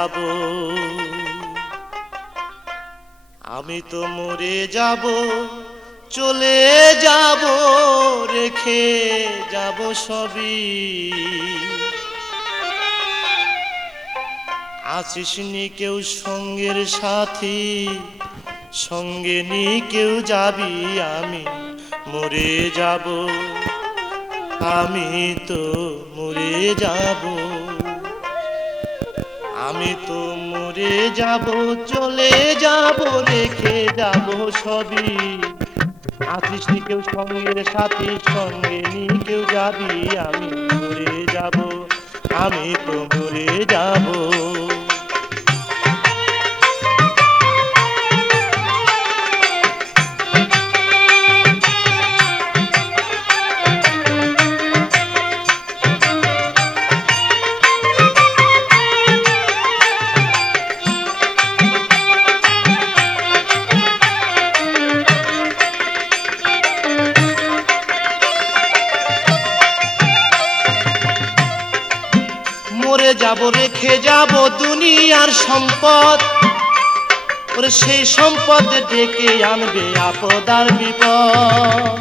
যাব, আমি তো মরে যাব, চলে যাব, রেখে যাব সবই। আছিস নি কেউ সঙ্গের সাথী, সঙ্গে নি কেউ যাবি, আমি মরে যাব, আমি তো মরে যাব, আমি তো মরে যাব, চলে যাব, রেখে যাব সবই। আছিস নি কেউ সঙ্গের সাথী, সঙ্গে নি কেউ যাবি, আমি মরে যাব, আমি তো মরে যাব। মরে যাব, রেখে যাব দুনিয়ার সম্পদ, ওরে সেই সম্পদ ডেকে আনবে আপদ আর বিপদ।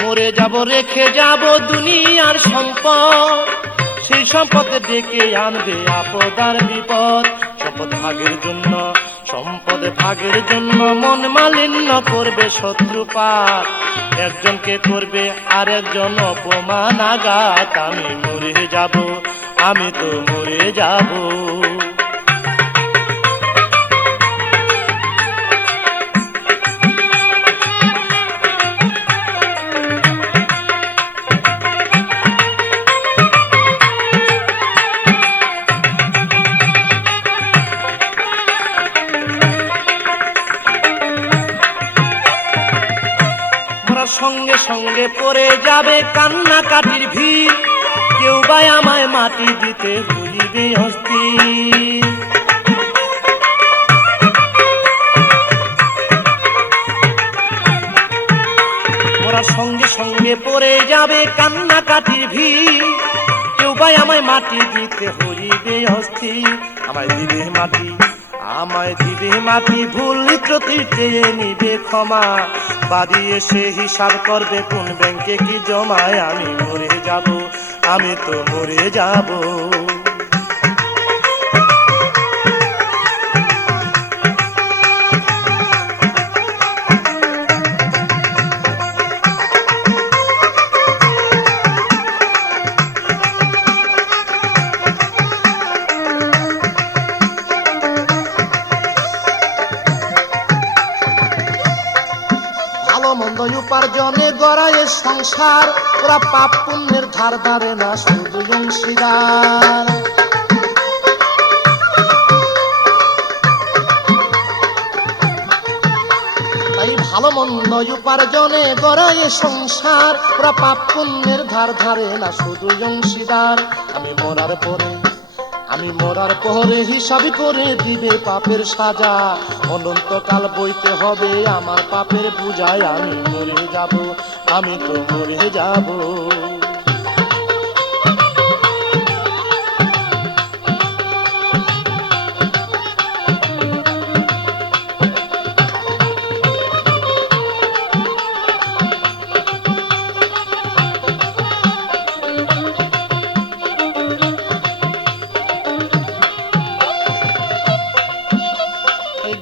মরে যাব, রেখে যাব দুনিয়ার সম্পদ, সেই সম্পদ ডেকে আনবে আপদ আর বিপদ। সম্পদ ভাগের জন্য, সম্পদ ভাগের জন্য মন মালিন্য করবে শত্রুপাত, একজনকে করবে আর একজন অপমান আঘাত। আমি মরে যাব, আমি তো মরে যাব। সঙ্গে সঙ্গে পড়ে যাবে কান্নাকাটির ভিড়, কেউ বা আমায় মাটি দিতে হইবে অস্থির। মোরা সঙ্গে সঙ্গে পড়ে যাবে কান্নাকাটির ভিড়, কেউ বা আমায় মাটি দিতে হইবে অস্থির। আমায় দিবে মাটি, আমায় দিবে মাটি, ভুল ত্রুটি চেয়ে নিবে ক্ষমা, বাড়ি এসে হিসাব করবে কোন ব্যাংকে কি জমায়। আমি মরে যাব, আমি তো মরে যাব। মন্দ উপার্জনে গড়ায় সংসার, ওরা পাপ পুণ্যের ধার ধারে না, শুধু অংশীদার। তাই ভালো মন্দ উপার্জনে গড়ায় সংসার, ওরা পাপ পুণ্যের ধার ধারে না, শুধু অংশীদার। আমি মরার পরে, আমি মরার পরে হিসাব করে দিবে পাপের সাজা, অনন্তকাল বইতে হবে আমার পাপের বোঝায়। আমি মরে যাব, আমি তো মরে যাব।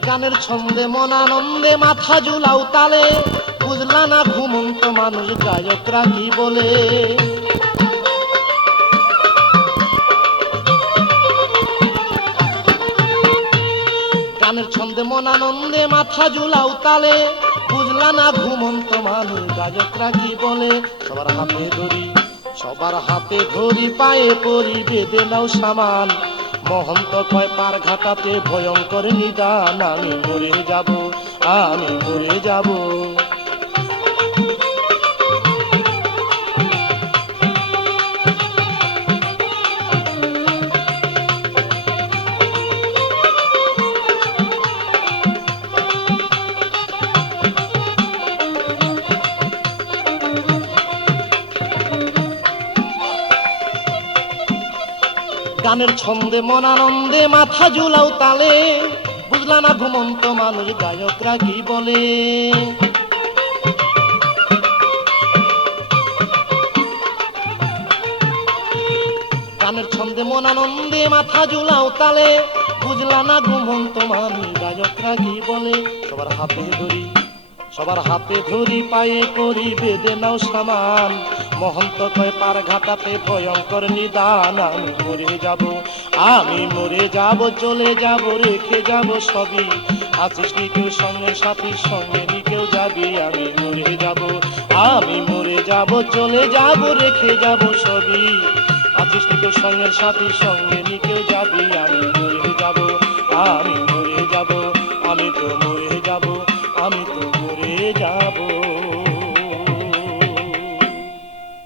গানের ছন্দে মন আনন্দে মাথা ঝুলাও তালে, বুঝলা না ঘুমন্ত মানুষ গায়করা কি বলে। গানের ছন্দে মন আনন্দে মাথা ঝুলাও তালে, বুঝলা না ঘুমন্ত মানুষ গায়করা কি বলে। সবার হাতে ধরি, সবার হাতে ধরি, পায়ে পরি বেঁধে নাও সামান, মহন্ত কয় পার ঘাটাতে ভয়ঙ্কর নিদান। আমি মরে যাব, আমি মরে যাব। গানের ছন্দে মন আনন্দে মাথা ঝুলাও তালে, বুঝলা না ঘুমন্ত মানুষ গায়করা কি বলে। গানের ছন্দে মন আনন্দে মাথা ঝুলাও তালে, বুঝলা না ঘুমন্ত মানুষ গায়করা কি বলে। সবার হাতে ধরি পায়ে করি বেঁধে নাও সামান, মহন্ত কয় পার ঘাটাতে ভয়ঙ্কর নিদান। আমি মরে যাব চলে যাব রেখে যাব সবই, আছিস নি কেউ সঙ্গে সাথীর সঙ্গে নি কেউ যাবি। আমি মরে যাব চলে যাব রেখে যাব সবই, আছিস নি কেউ সঙ্গে সাথীর সঙ্গে নি কেউ যাবি। আমি মরে যাব আমি তো মরে যাব, আমি তো মরে যাব।